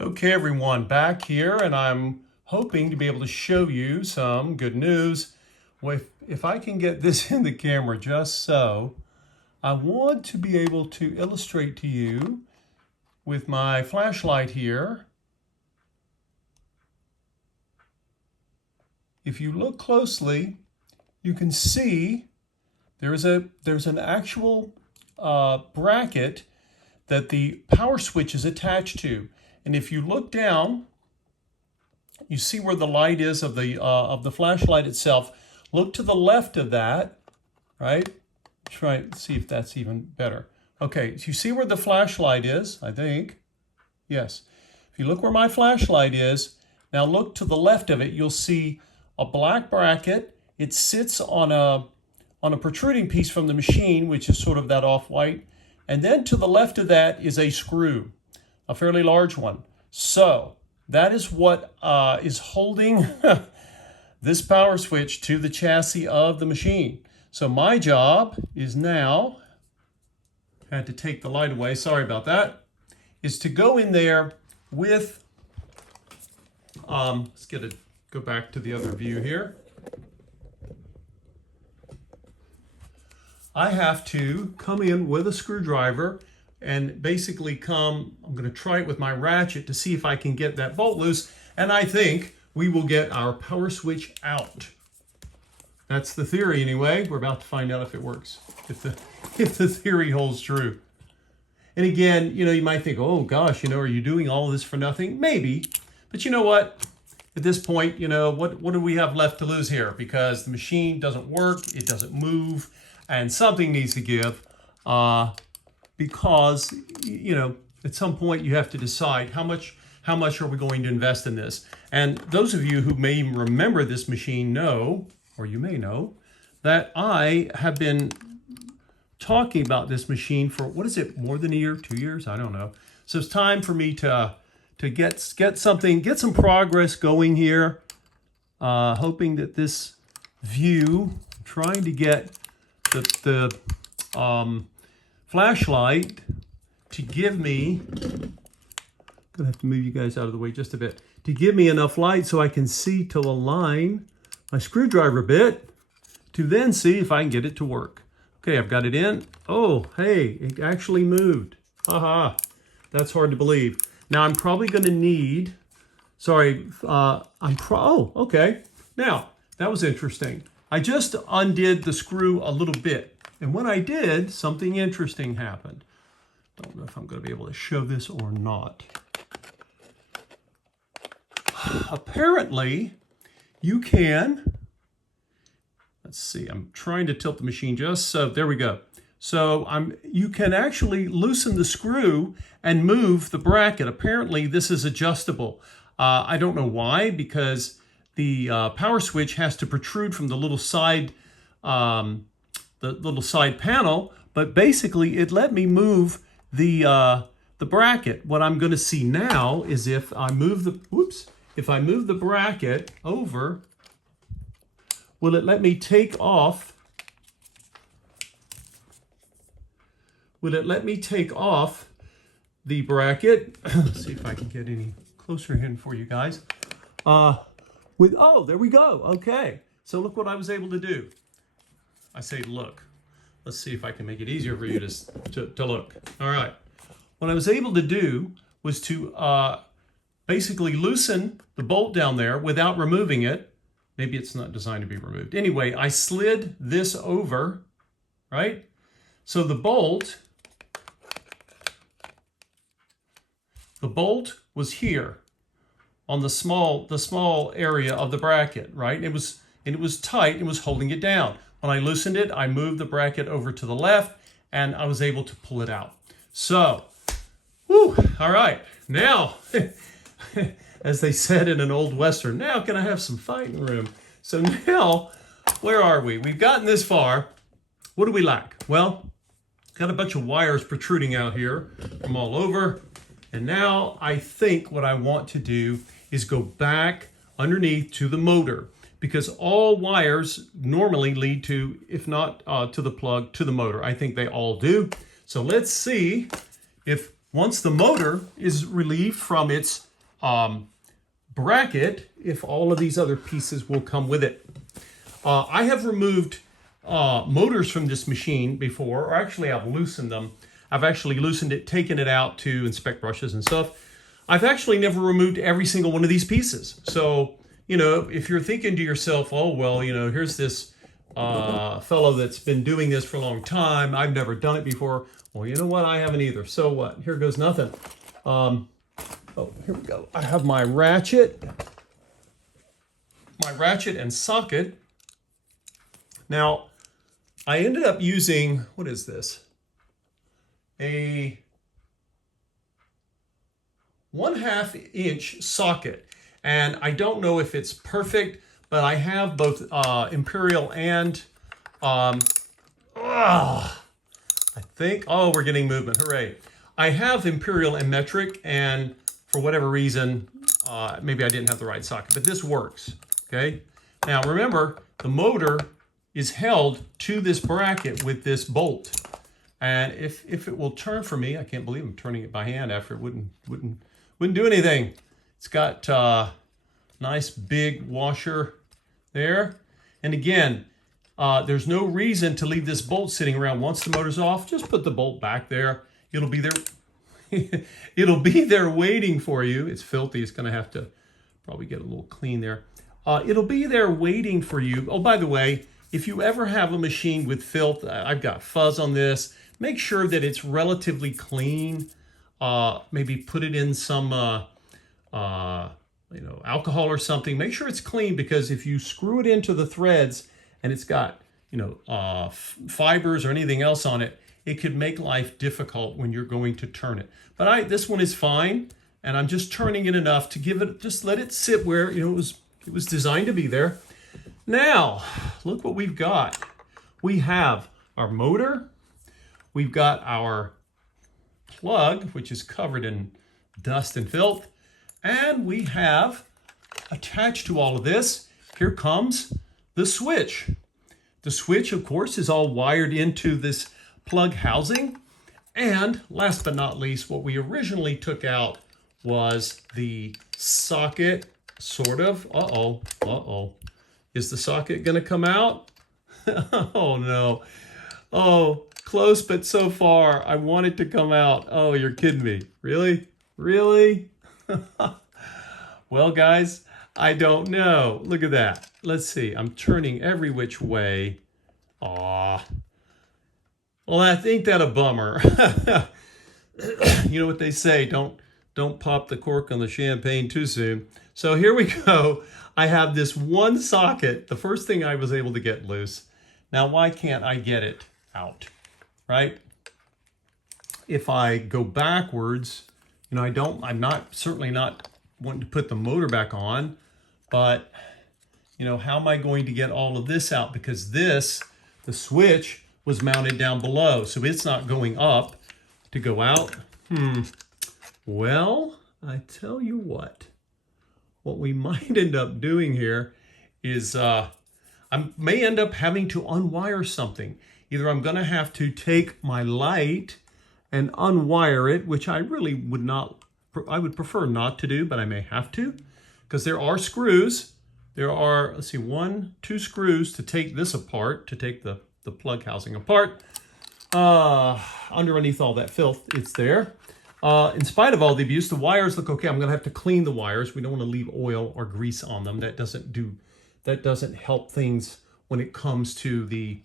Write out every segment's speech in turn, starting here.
Okay, everyone, back here, and I'm hoping to be able to show you some good news. If I can get this in the camera just so, I want to be able to illustrate to you with my flashlight here. If you look closely, you can see there's an actual bracket that the power switch is attached to. And if you look down, you see where the light is of the flashlight itself. Look to the left of that, right? Try and see if that's even better. Okay, so you see where the flashlight is, I think. Yes. If you look where my flashlight is, now look to the left of it, you'll see a black bracket. It sits on a protruding piece from the machine, which is sort of that off-white. And then to the left of that is a screw, a fairly large one. So that is what is holding this power switch to the chassis of the machine. So my job is now, I had to take the light away, sorry about that, is to go in there with, let's go back to the other view here. I have to come in with a screwdriver and basically I'm going to try it with my ratchet to see if I can get that bolt loose, and I think we will get our power switch out. That's the theory anyway. We're about to find out if it works, if the theory holds true. And again, you might think, oh gosh, are you doing all of this for nothing? Maybe, but you know what? At this point, what do we have left to lose here? Because the machine doesn't work, it doesn't move, and something needs to give. Because at some point you have to decide how much are we going to invest in this. And those of you who may even remember this machine know, or you may know, that I have been talking about this machine for, what is it, more than a year, 2 years? I don't know. So it's time for me to get some progress going here. Hoping that this view, trying to get the flashlight to give me, I'm gonna have to move you guys out of the way just a bit, to give me enough light so I can see to align my screwdriver bit to then see if I can get it to work. Okay, I've got it in. Oh, hey, it actually moved. Haha, that's hard to believe. Now I'm probably gonna need, oh, okay. Now, that was interesting. I just undid the screw a little bit. And when I did, something interesting happened. Don't know if I'm going to be able to show this or not. Apparently, you can, let's see, I'm trying to tilt the machine just so, there we go. So you can actually loosen the screw and move the bracket. Apparently, this is adjustable. I don't know why, because the power switch has to protrude from the little side panel, but basically it let me move the bracket. What I'm going to see now is if I move the bracket over, will it let me take off? Will it let me take off the bracket? Let's see if I can get any closer in for you guys. Oh, there we go. Okay, so look what I was able to do. I say look. Let's see if I can make it easier for you to look. All right. What I was able to do was to basically loosen the bolt down there without removing it. Maybe it's not designed to be removed. Anyway, I slid this over, right? So the bolt was here on the small area of the bracket, right? It was tight, it was holding it down. When I loosened it, I moved the bracket over to the left and I was able to pull it out. So, whew, all right, now, as they said in an old Western, now can I have some fighting room? So now, where are we? We've gotten this far. What do we lack? Well, got a bunch of wires protruding out here from all over. And now I think what I want to do is go back underneath to the motor, because all wires normally lead to, if not to the plug, to the motor. I think they all do. So let's see if once the motor is relieved from its bracket if all of these other pieces will come with it. I have removed motors from this machine before, or actually I've loosened them. I've actually loosened it, taken it out to inspect brushes and stuff. I've actually never removed every single one of these pieces. So, you know, if you're thinking to yourself, oh, well, you know, here's this fellow that's been doing this for a long time. I've never done it before. Well, you know what? I haven't either. So what? Here goes nothing. Oh, here we go. I have my ratchet and socket. Now, I ended up using, what is this? A 1/2 inch socket. And I don't know if it's perfect, but I have both imperial and, I think, oh, we're getting movement, hooray. I have imperial and metric, and for whatever reason, maybe I didn't have the right socket, but this works, okay? Now remember, the motor is held to this bracket with this bolt. And if it will turn for me, I can't believe I'm turning it by hand after it wouldn't do anything. It's got nice big washer there. And again, there's no reason to leave this bolt sitting around. Once the motor's off, just put the bolt back there. It'll be there. It'll be there waiting for you. It's filthy. It's going to have to probably get a little clean there. It'll be there waiting for you. Oh, by the way, if you ever have a machine with filth, I've got fuzz on this. Make sure that it's relatively clean. Maybe put it in some alcohol or something. Make sure it's clean, because if you screw it into the threads and it's got fibers or anything else on it, it could make life difficult when you're going to turn it. But this one is fine, and I'm just turning it enough to give it, just let it sit where it was designed to be there. Now, look what we've got. We have our motor. We've got our plug, which is covered in dust and filth. And we have, attached to all of this, here comes the switch. The switch, of course, is all wired into this plug housing. And last but not least, what we originally took out was the socket, sort of. Uh-oh. Is the socket going to come out? Oh, no. Oh, close, but so far. I want it to come out. Oh, you're kidding me. Really? Really? Well, guys, I don't know. Look at that. Let's see. I'm turning every which way. Aw. Well, I think that a bummer. You know what they say, don't pop the cork on the champagne too soon. So here we go. I have this one socket, the first thing I was able to get loose. Now, why can't I get it out, right? If I go backwards, I'm certainly not wanting to put the motor back on, but how am I going to get all of this out? Because the switch was mounted down below, so it's not going up to go out. Well, I tell you what we might end up doing here is I may end up having to unwire something. Either I'm going to have to take my light and unwire it, which I really I would prefer not to do, but I may have to, because there are screws. There are, let's see, 1, 2 screws to take this apart, to take the plug housing apart. Underneath all that filth, it's there. In spite of all the abuse, the wires look okay. I'm going to have to clean the wires. We don't want to leave oil or grease on them. That doesn't help things when it comes to the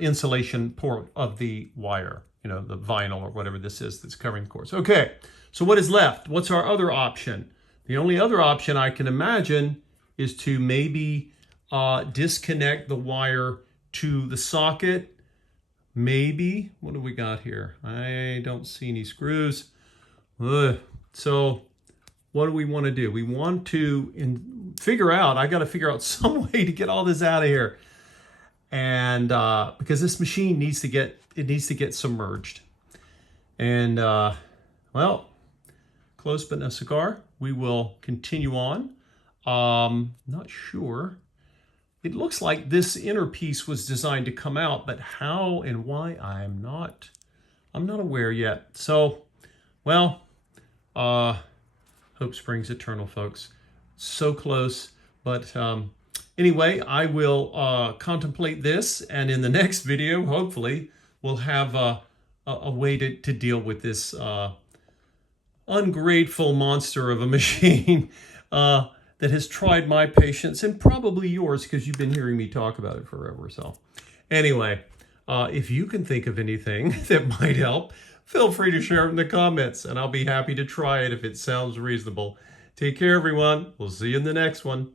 insulation port of the wire, the vinyl or whatever this is that's covering the cords. Okay, so what is left? What's our other option? The only other option I can imagine is to maybe disconnect the wire to the socket. Maybe. What do we got here? I don't see any screws. So what do we want to do? We want to I got to figure out some way to get all this out of here. And because this machine needs to get submerged. And well, close but no cigar. We will continue on. Not sure. It looks like this inner piece was designed to come out, but how and why I'm not aware yet. So, well, Hope springs eternal, folks. So close. But anyway, I will contemplate this, and in the next video, hopefully, we'll have a way to deal with this ungrateful monster of a machine that has tried my patience and probably yours, because you've been hearing me talk about it forever. So anyway, if you can think of anything that might help, feel free to share it in the comments, and I'll be happy to try it if it sounds reasonable. Take care, everyone. We'll see you in the next one.